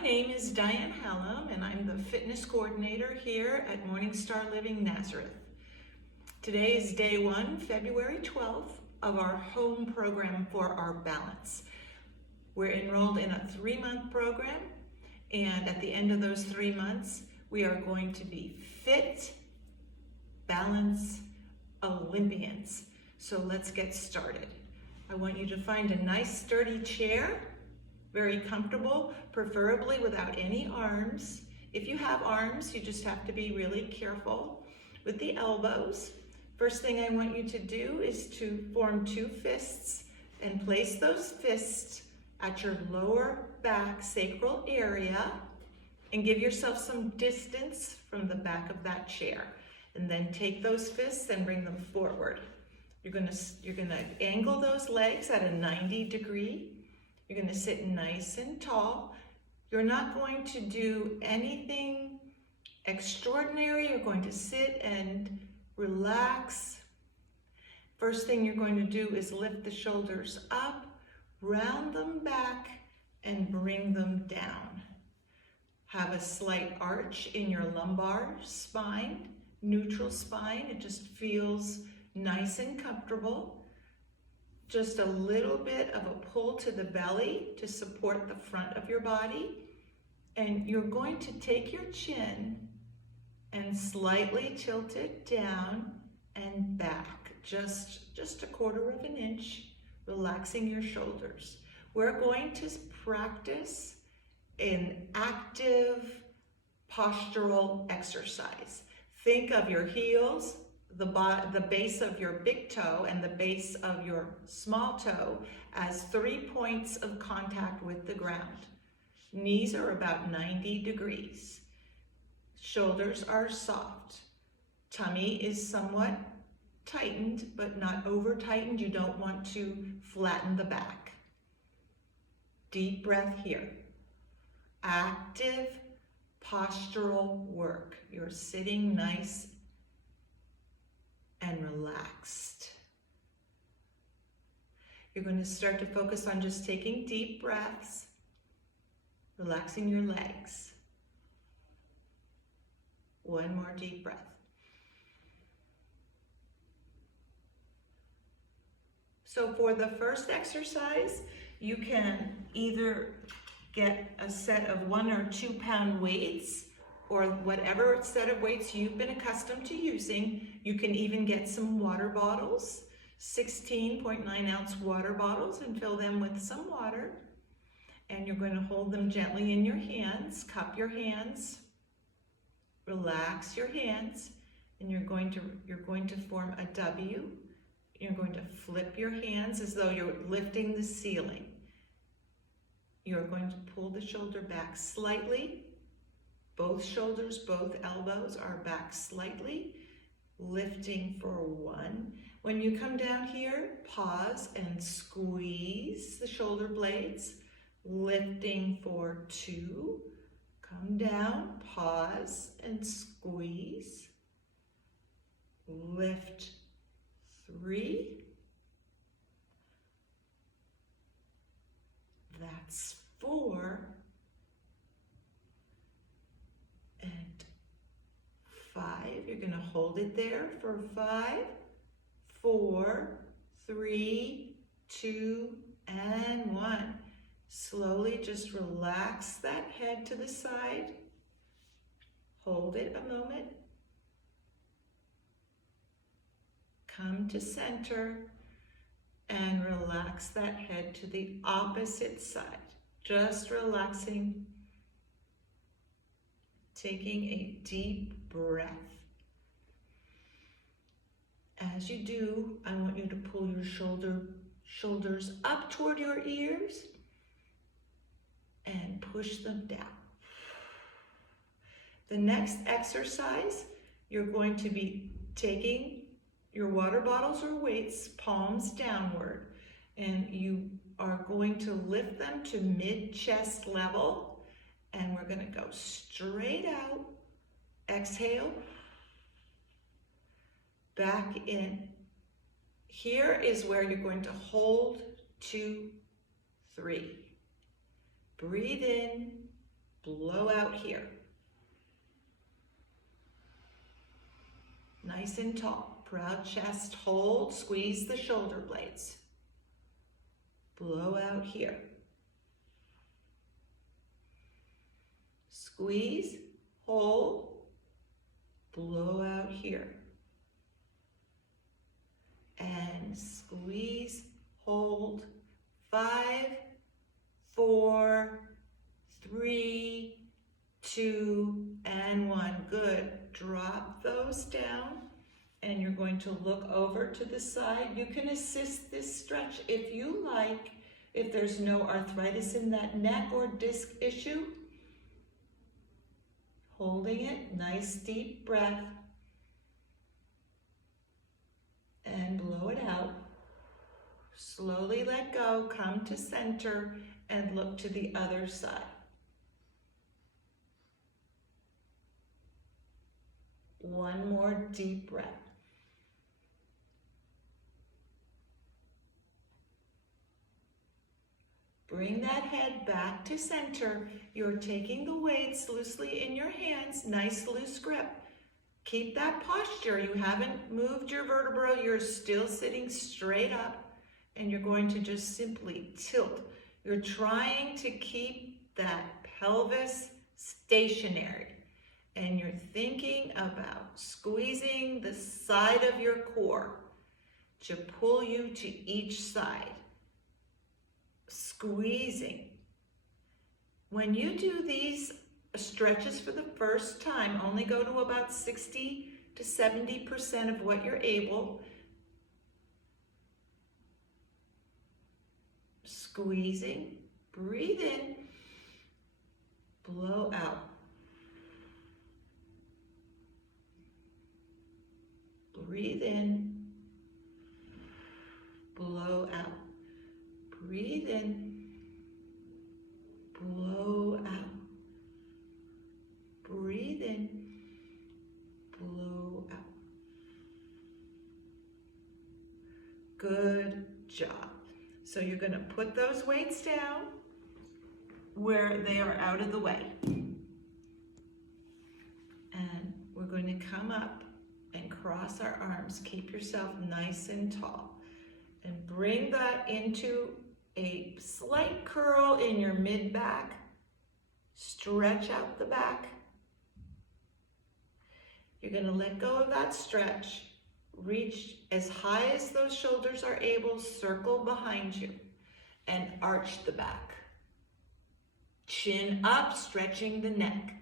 My name is Diane Hallam, and I'm the fitness coordinator here at Morningstar Living Nazareth. Today is day 1, February 12th, of our home program for our balance. We're enrolled in a 3-month program, and at the end of those 3 months, we are going to be fit, balance, Olympians. So let's get started. I want you to find a nice sturdy chair, very comfortable, preferably without any arms. If you have arms, you just have to be really careful with the elbows. First thing I want you to do is to form 2 fists and place those fists at your lower back sacral area and give yourself some distance from the back of that chair. And then take those fists and bring them forward. You're gonna angle those legs at a 90 degree. You're gonna sit nice and tall. You're not going to do anything extraordinary. You're going to sit and relax. First thing you're going to do is lift the shoulders up, round them back, and bring them down. Have a slight arch in your lumbar spine, neutral spine. It just feels nice and comfortable. Just a little bit of a pull to the belly to support the front of your body. And you're going to take your chin and slightly tilt it down and back, just a 1/4 of an inch, relaxing your shoulders. We're going to practice an active postural exercise. Think of your heels, the base of your big toe and the base of your small toe as 3 points of contact with the ground. Knees are about 90 degrees. Shoulders are soft. Tummy is somewhat tightened, but not over tightened. You don't want to flatten the back. Deep breath here. Active postural work. You're sitting nice and relaxed. You're going to start to focus on just taking deep breaths, relaxing your legs. 1 more deep breath. So for the first exercise, you can either get a set of 1 or 2 pound weights, or whatever set of weights you've been accustomed to using. You can even get some water bottles, 16.9 ounce water bottles, and fill them with some water. And you're going to hold them gently in your hands, cup your hands, relax your hands, and you're going to form a W. You're going to flip your hands as though you're lifting the ceiling. You're going to pull the shoulder back slightly. Both shoulders, both elbows are back slightly, lifting for 1. When you come down here, pause and squeeze the shoulder blades, lifting for 2. Come down, pause and squeeze, lift 3. That's 4. And 5, you're going to hold it there for 5, 4, 3, 2, and 1. Slowly just relax that head to the side. Hold it a moment. Come to center and relax that head to the opposite side. Just relaxing. Taking a deep breath. As you do, I want you to pull your shoulders up toward your ears and push them down. The next exercise, you're going to be taking your water bottles or weights, palms downward, and you are going to lift them to mid-chest level. And we're going to go straight out. Exhale. Back in. Here is where you're going to hold 2, 3. Breathe in Blow out here. Nice and tall. Proud chest, hold, squeeze the shoulder blades. Blow out here. Squeeze, hold, blow out here. And squeeze, hold, 5, 4, 3, 2, and 1. Good. Drop those down, and you're going to look over to the side. You can assist this stretch if you like, if there's no arthritis in that neck or disc issue. Holding it, nice deep breath, and blow it out. Slowly let go, come to center, and look to the other side. One more deep breath. Bring that head back to center. You're taking the weights loosely in your hands, nice loose grip. Keep that posture. You haven't moved your vertebra. You're still sitting straight up, and you're going to just simply tilt. You're trying to keep that pelvis stationary, and you're thinking about squeezing the side of your core to pull you to each side. Squeezing. When you do these stretches for the first time, only go to about 60 to 70% of what you're able. Squeezing, breathe in, blow out. Breathe in, blow out. Breathe in, blow out. Breathe in, blow out. Good job. So you're going to put those weights down where they are out of the way. And we're going to come up and cross our arms. Keep yourself nice and tall. And bring that into a slight curl in your mid-back. Stretch out the back. You're going to let go of that stretch. Reach as high as those shoulders are able. Circle behind you and arch the back. Chin up, stretching the neck.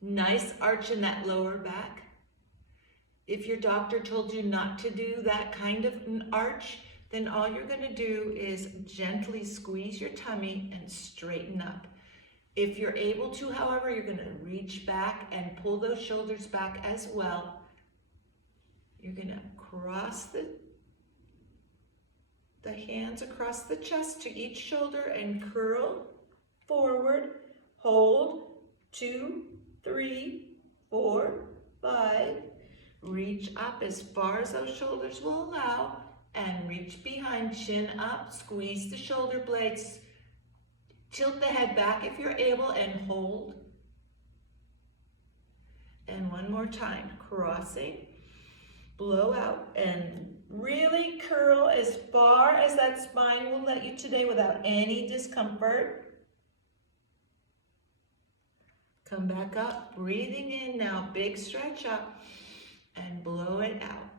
Nice arch in that lower back. If your doctor told you not to do that kind of an arch, then all you're going to do is gently squeeze your tummy and straighten up. If you're able to, however, you're going to reach back and pull those shoulders back as well. You're going to cross the hands across the chest to each shoulder and curl forward. Hold, 2, 3, 4, 5. Reach up as far as those shoulders will allow and reach behind, chin up, squeeze the shoulder blades. Tilt the head back if you're able and hold. And one more time, crossing, blow out, and really curl as far as that spine will let you today without any discomfort. Come back up, breathing in now, big stretch up, and blow it out.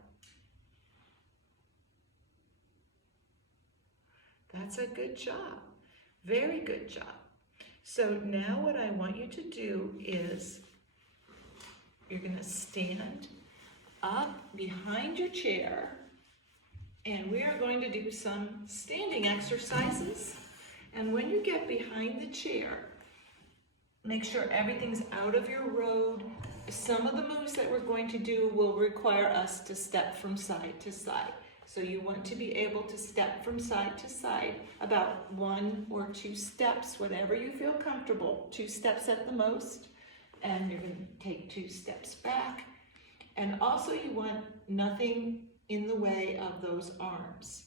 That's a good job. Very good job. So now what I want you to do is you're going to stand up behind your chair, and we are going to do some standing exercises. And when you get behind the chair, make sure everything's out of your road. Some of the moves that we're going to do will require us to step from side to side. So you want to be able to step from side to side, about 1 or 2 steps, whatever you feel comfortable. 2 steps at the most, and you're going to take 2 steps back. And also you want nothing in the way of those arms.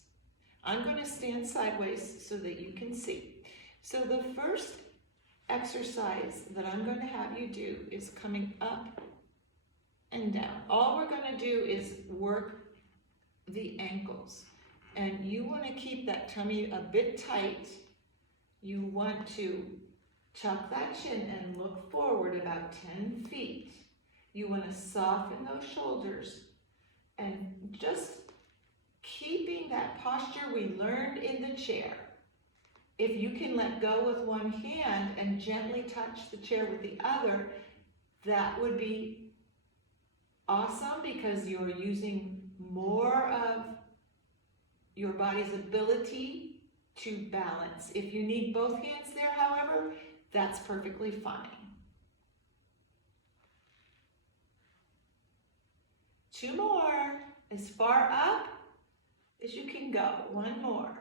I'm going to stand sideways so that you can see. So the first exercise that I'm going to have you do is coming up and down. All we're going to do is work the ankles. And you want to keep that tummy a bit tight. You want to tuck that chin and look forward about 10 feet. You want to soften those shoulders and just keeping that posture we learned in the chair. If you can let go with one hand and gently touch the chair with the other, that would be awesome because you're using more of your body's ability to balance. If you need both hands there, however, that's perfectly fine. 2 more, as far up as you can go. 1 more.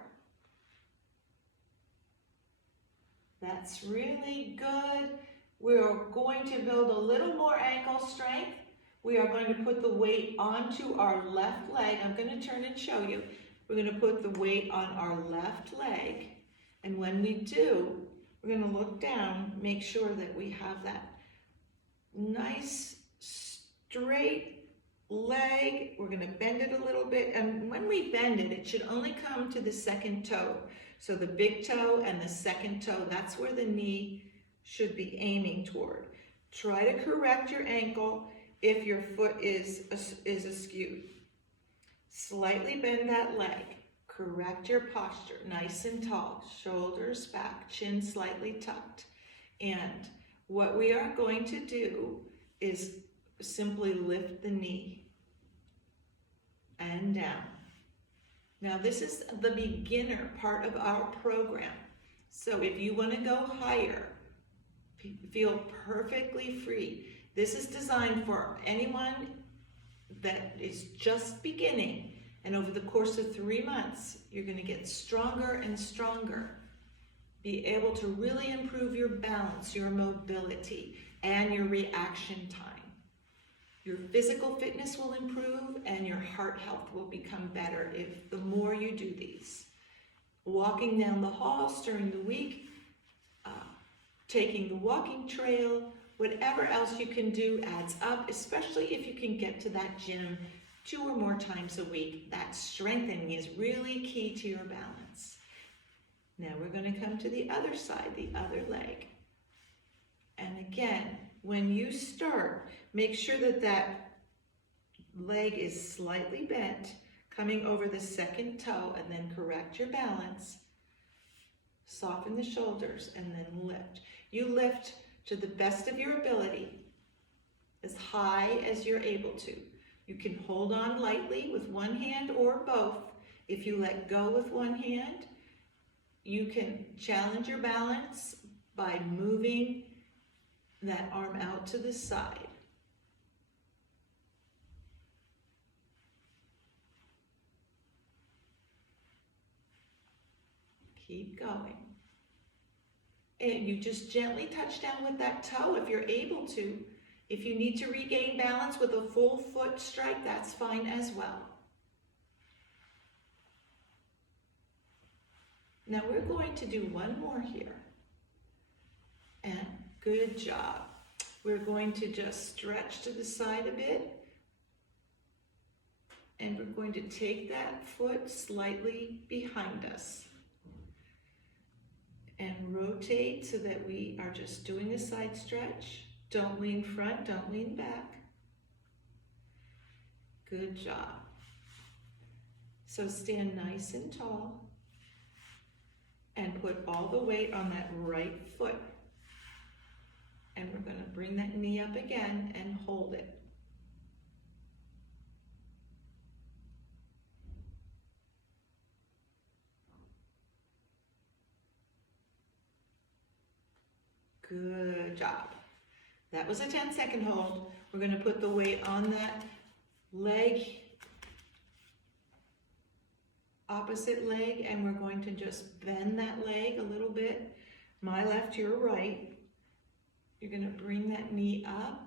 That's really good. We're going to build a little more ankle strength. We are going to put the weight onto our left leg. I'm going to turn and show you. We're going to put the weight on our left leg. And when we do, we're going to look down, make sure that we have that nice straight leg. We're going to bend it a little bit. And when we bend it, it should only come to the second toe. So the big toe and the second toe, that's where the knee should be aiming toward. Try to correct your ankle if your foot is askew. Slightly bend that leg. Correct your posture, nice and tall, shoulders back, chin slightly tucked. And what we are going to do is simply lift the knee and down. Now this is the beginner part of our program. So if you want to go higher, feel perfectly free. This is designed for anyone that is just beginning. And over the course of 3 months, you're going to get stronger and stronger. Be able to really improve your balance, your mobility, and your reaction time. Your physical fitness will improve and your heart health will become better if the more you do these. Walking down the halls during the week, taking the walking trail, whatever else you can do adds up, especially if you can get to that gym 2 or more times a week. That strengthening is really key to your balance. Now we're going to come to the other side, the other leg. And again, when you start, make sure that that leg is slightly bent, coming over the second toe, and then correct your balance. Soften the shoulders and then lift. You lift to the best of your ability, as high as you're able to. You can hold on lightly with one hand or both. If you let go with one hand, you can challenge your balance by moving that arm out to the side. Keep going. And you just gently touch down with that toe if you're able to. If you need to regain balance with a full foot strike, that's fine as well. Now we're going to do 1 more here. And good job. We're going to just stretch to the side a bit. And we're going to take that foot slightly behind us. And rotate so that we are just doing a side stretch. Don't lean front, don't lean back. Good job. So stand nice and tall and put all the weight on that right foot. And we're going to bring that knee up again and hold it. Good job. That was a 10-second hold. We're going to put the weight on that leg, opposite leg, and we're going to just bend that leg a little bit. My left, your right. You're going to bring that knee up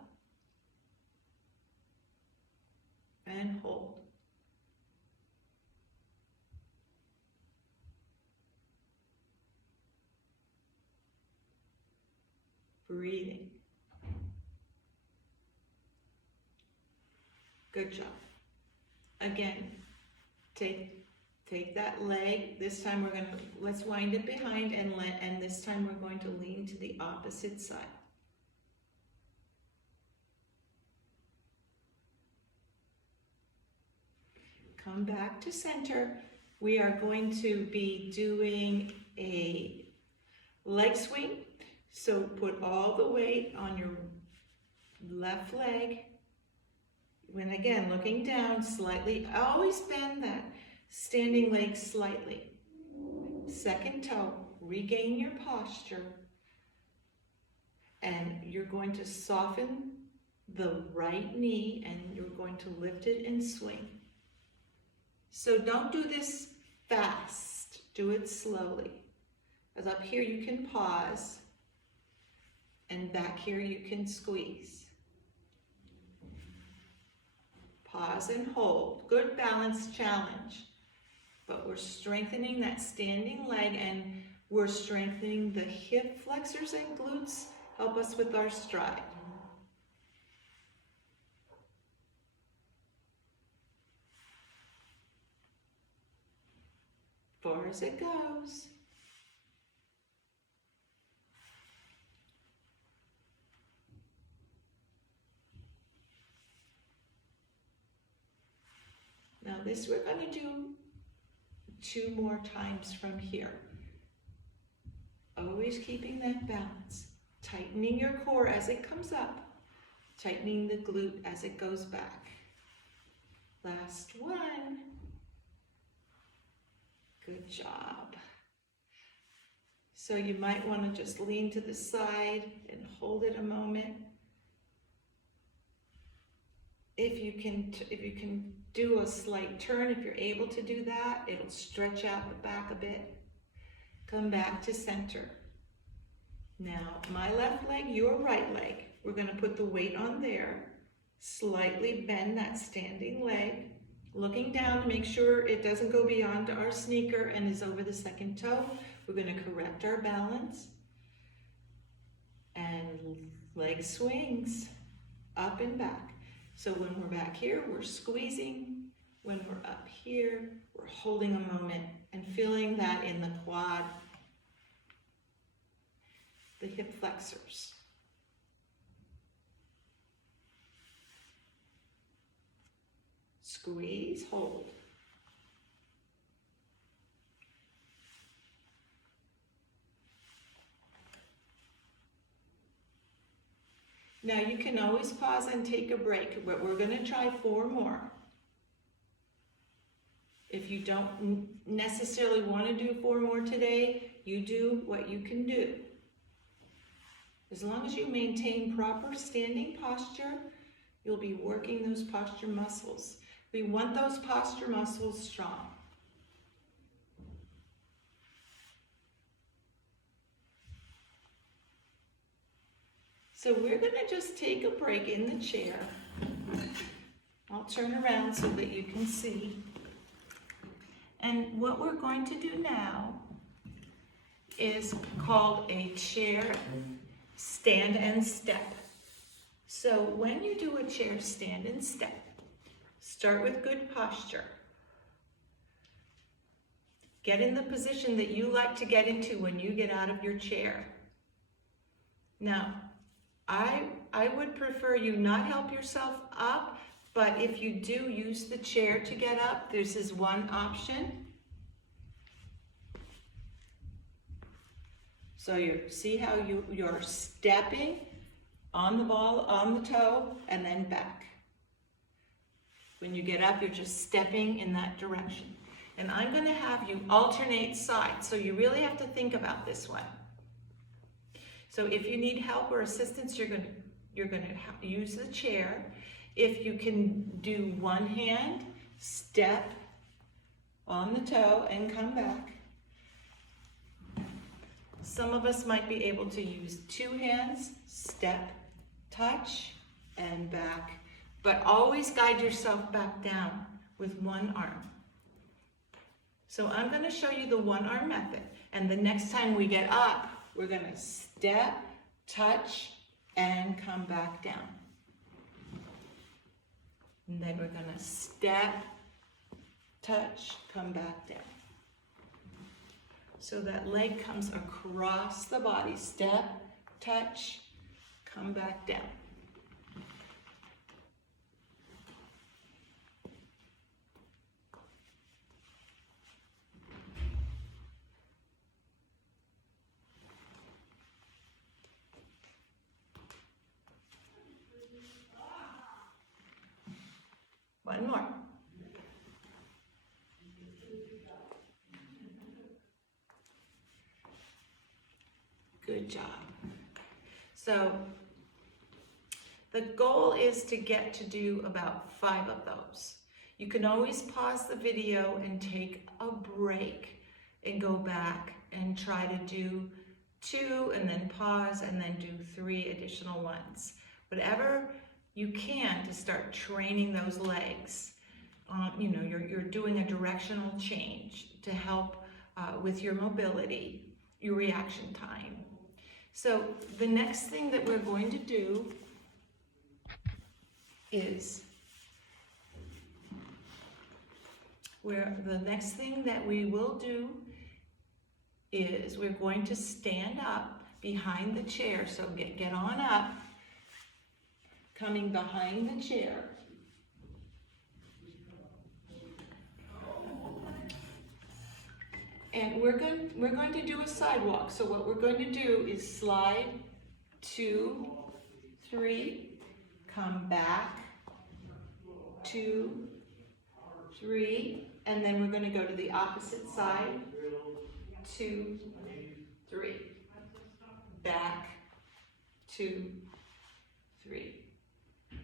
and hold. breathing. Good job. Again, take that leg. This time let's wind it behind and this time we're going to lean to the opposite side. Come back to center. We are going to be doing a leg swing. So put all the weight on your left leg. When again, looking down slightly, always bend that standing leg slightly. Second toe, regain your posture. And you're going to soften the right knee and you're going to lift it and swing. So don't do this fast, do it slowly. As up here you can pause, and back here you can squeeze. Pause and hold. Good balance challenge. But we're strengthening that standing leg and we're strengthening the hip flexors and glutes. Help us with our stride. Far as it goes. Now this we're going to do 2 more times from here. Always keeping that balance. Tightening your core as it comes up. Tightening the glute as it goes back. Last one. Good job. So you might want to just lean to the side and hold it a moment. If you can do a slight turn, if you're able to do that, it'll stretch out the back a bit. Come back to center. Now, my left leg, your right leg. We're going to put the weight on there. Slightly bend that standing leg. Looking down to make sure it doesn't go beyond our sneaker and is over the second toe. We're going to correct our balance. And leg swings up and back. So when we're back here, we're squeezing. When we're up here, we're holding a moment and feeling that in the quad, the hip flexors. Squeeze, hold. Now you can always pause and take a break, but we're going to try 4 more. If you don't necessarily want to do 4 more today, you do what you can do. As long as you maintain proper standing posture, you'll be working those posture muscles. We want those posture muscles strong. So we're going to just take a break in the chair. I'll turn around so that you can see. And what we're going to do now is called a chair stand and step. So when you do a chair stand and step, start with good posture. Get in the position that you like to get into when you get out of your chair. Now, I would prefer you not help yourself up, but if you do use the chair to get up, this is one option. So you see how you're stepping on the ball, on the toe, and then back. When you get up, you're just stepping in that direction. And I'm going to have you alternate sides, so you really have to think about this one. So if you need help or assistance, you're going to use the chair. If you can do one hand, step on the toe and come back. Some of us might be able to use 2 hands, step, touch, and back. But always guide yourself back down with one arm. So I'm going to show you the one arm method. And the next time we get up, we're going to step, touch, and come back down. And then we're gonna step, touch, come back down. So that leg comes across the body. Step, touch, come back down. One more. Good job. So the goal is to get to do about 5 of those. You can always pause the video and take a break and go back and try to do 2 and then pause and then do 3 additional ones. Whatever you can to start training those legs. You're doing a directional change to help with your mobility, your reaction time. So the next thing that we're going to do is we're going to stand up behind the chair. So get on up, coming behind the chair. And we're going to do a sidewalk. So what we're going to do is slide 2, 3, come back, 2, 3, and then we're going to go to the opposite side, 2, 3, back, 2, 3.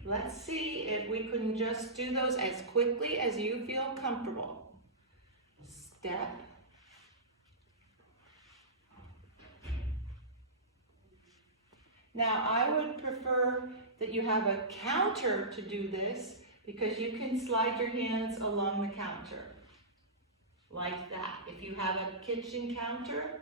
Let's see if we can just do those as quickly as you feel comfortable. Step. Now, I would prefer that you have a counter to do this because you can slide your hands along the counter, like that. If you have a kitchen counter,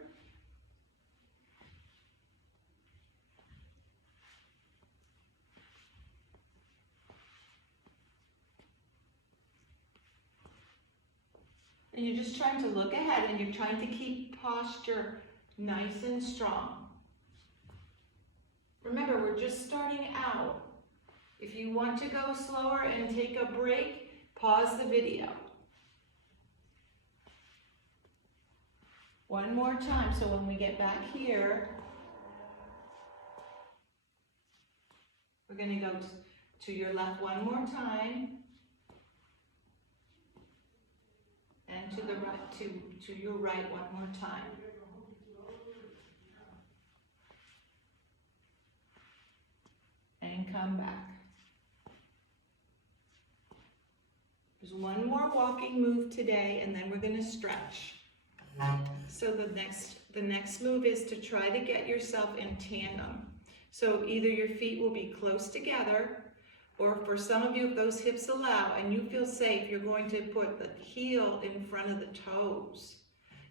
and you're just trying to look ahead and you're trying to keep posture nice and strong. Remember, we're just starting out. If you want to go slower and take a break, pause the video. One more time, so when we get back here, we're going to go to your left one more time, and to the right, to your right one more time. And come back. There's one more walking move today, and then we're going to stretch. So the next move is to try to get yourself in tandem. So either your feet will be close together, or for some of you, if those hips allow and you feel safe, you're going to put the heel in front of the toes.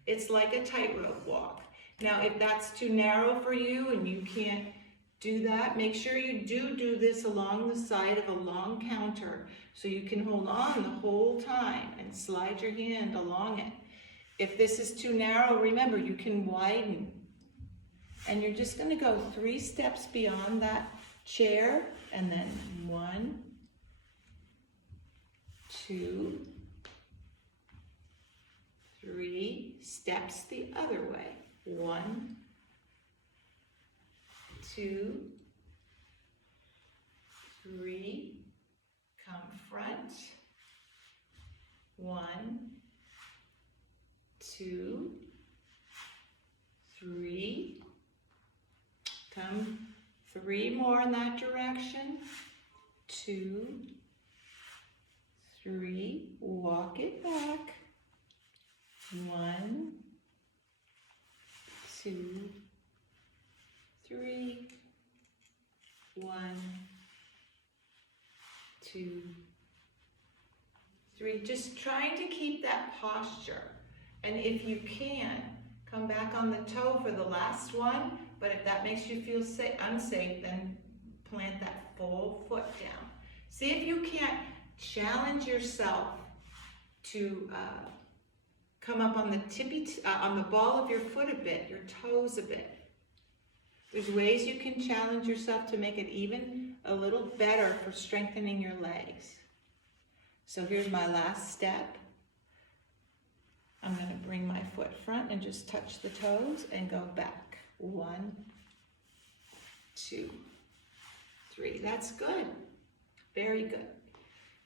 It's like a tightrope walk. Now, if that's too narrow for you and you can't do that, make sure you do this along the side of a long counter so you can hold on the whole time and slide your hand along it. If this is too narrow, remember, you can widen. And you're just going to go 3 steps beyond that chair, and then 1, 2, 3 steps the other way. 1, 2, 3, come front. 1, 2, 3, come 3 more in that direction. 2, 3, walk it back. 1, 2, 3, 1, 2, 3. Just trying to keep that posture. And if you can, come back on the toe for the last one, but if that makes you feel unsafe, then plant that full foot down. See if you can't challenge yourself to come up on the on the ball of your foot a bit, your toes a bit. There's ways you can challenge yourself to make it even a little better for strengthening your legs. So here's my last step. I'm going to bring my foot front and just touch the toes and go back. 1, 2, 3. That's good. Very good.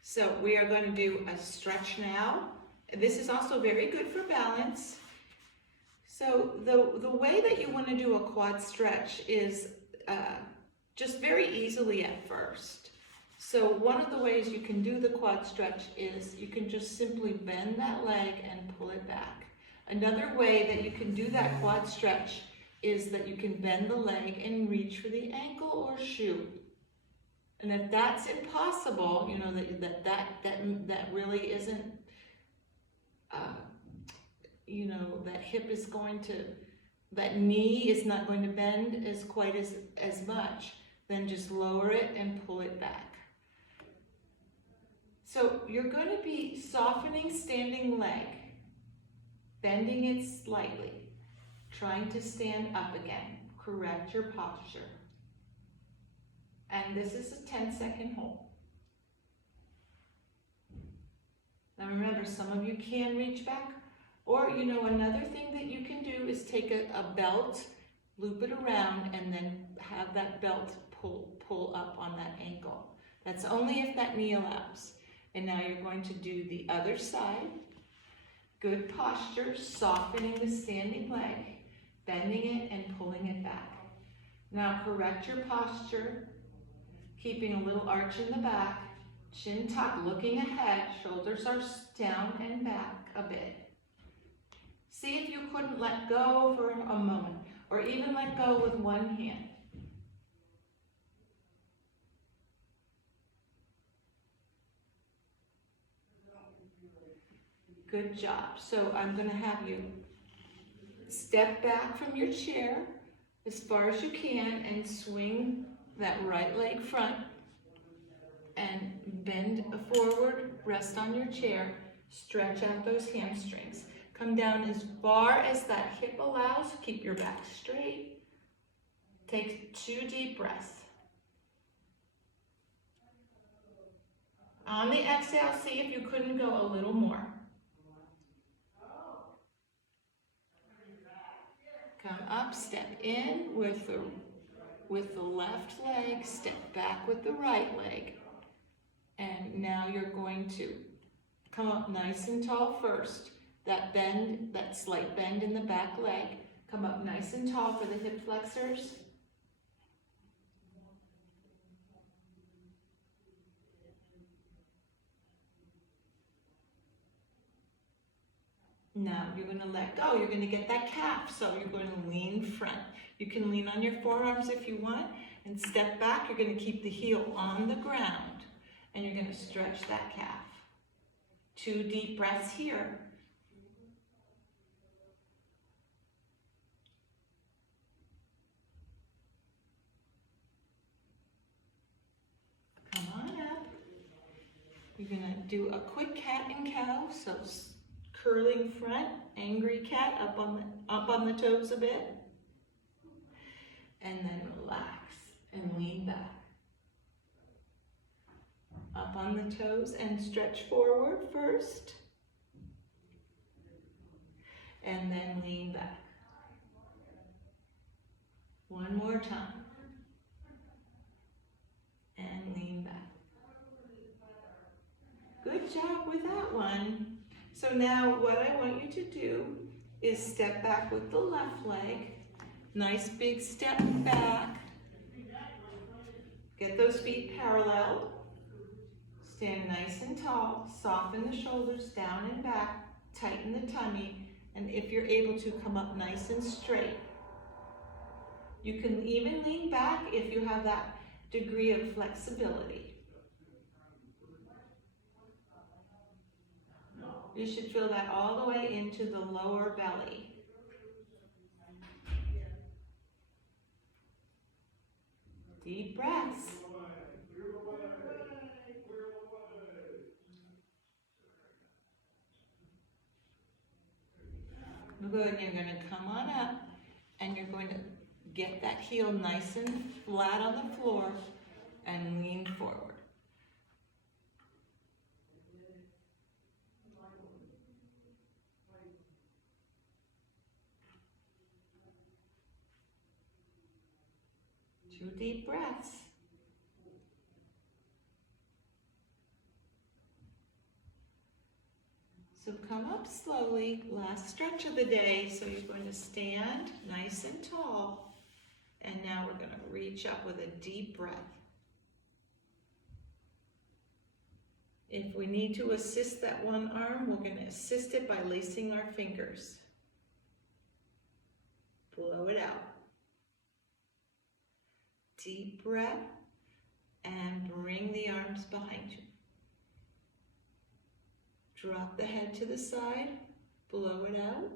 So we are going to do a stretch now. This is also very good for balance. So the way that you want to do a quad stretch is just very easily at first. So one of the ways you can do the quad stretch is you can just simply bend that leg and pull it back. Another way that you can do that quad stretch is that you can bend the leg and reach for the ankle or shoe. And if that's impossible, you know, that really isn't, you know, that hip is going to, that knee is not going to bend as quite as much, then just lower it and pull it back. So you're going to be softening standing leg, bending it slightly, trying to stand up again, correct your posture. And this is a 10-second hold. Now remember, some of you can reach back, or you know, another thing that you can do is take a belt, loop it around, and then have that belt pull up on that ankle. That's only if that knee allows. And now you're going to do the other side. Good posture, softening the standing leg, bending it and pulling it back. Now correct your posture, keeping a little arch in the back, chin tucked, looking ahead, shoulders are down and back a bit. See if you couldn't let go for a moment, or even let go with one hand. Good job. So I'm going to have you step back from your chair as far as you can and swing that right leg front and bend forward, rest on your chair, stretch out those hamstrings. Come down as far as that hip allows, keep your back straight. Take 2 deep breaths. On the exhale, see if you couldn't go a little more. Come up, step in with the left leg, step back with the right leg. And now you're going to come up nice and tall first. That bend, that slight bend in the back leg. Come up nice and tall for the hip flexors. Now you're going to let go. You're going to get that calf, so you're going to lean front. You can lean on your forearms if you want, and step back. You're going to keep the heel on the ground, and you're going to stretch that calf. 2 deep breaths here. Come on up. You're going to do a quick cat and cow, so curling front, angry cat, up on the toes a bit. And then relax and lean back. Up on the toes and stretch forward first. And then lean back. One more time. And lean back. Good job with that one. So now what I want you to do is step back with the left leg. Nice big step back. Get those feet parallel. Stand nice and tall. Soften the shoulders down and back. Tighten the tummy. And if you're able to, come up nice and straight. You can even lean back if you have that degree of flexibility. You should feel that all the way into the lower belly. breaths. Good, you're going to come on up and you're going to get that heel nice and flat on the floor and lean forward. Two deep breaths. So come up slowly, last stretch of the day. So you're going to stand nice and tall. And now we're going to reach up with a deep breath. If we need to assist that one arm, we're going to assist it by lacing our fingers. Blow it out. Deep breath and bring the arms behind you. Drop the head to the side, blow it out.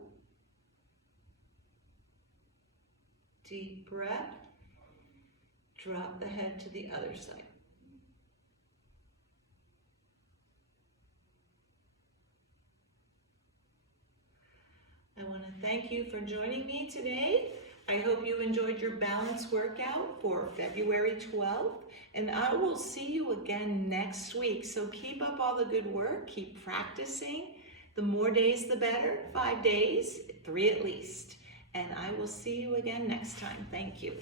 Deep breath, drop the head to the other side. I want to thank you for joining me today. I hope you enjoyed your balance workout for February 12th, and I will see you again next week. So keep up all the good work, keep practicing. The more days, the better. 5 days, 3 at least. And I will see you again next time. Thank you.